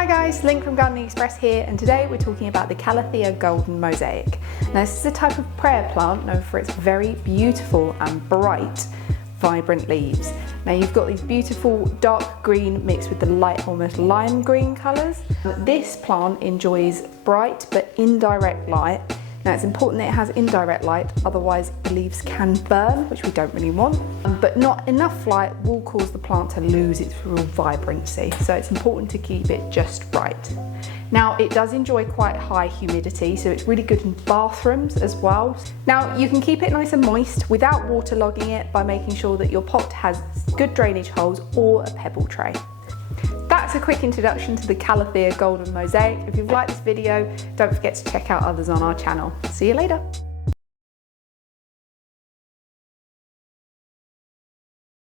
Hi guys, Link from Gardening Express here, and today we're talking about the Calathea Golden Mosaic. Now this is a type of prayer plant known for its very beautiful and bright, vibrant leaves. Now you've got these beautiful dark green mixed with the light, almost lime green colours. This plant enjoys bright but indirect light. Now it's important that it has indirect light, otherwise the leaves can burn, which we don't really want. But not enough light will cause the plant to lose its real vibrancy, so it's important to keep it just right. Now it does enjoy quite high humidity, so it's really good in bathrooms as well. Now you can keep it nice and moist without waterlogging it by making sure that your pot has good drainage holes or a pebble tray. That's a quick introduction to the Calathea Golden Mosaic. If you've liked this video, don't forget to check out others on our channel. See you later.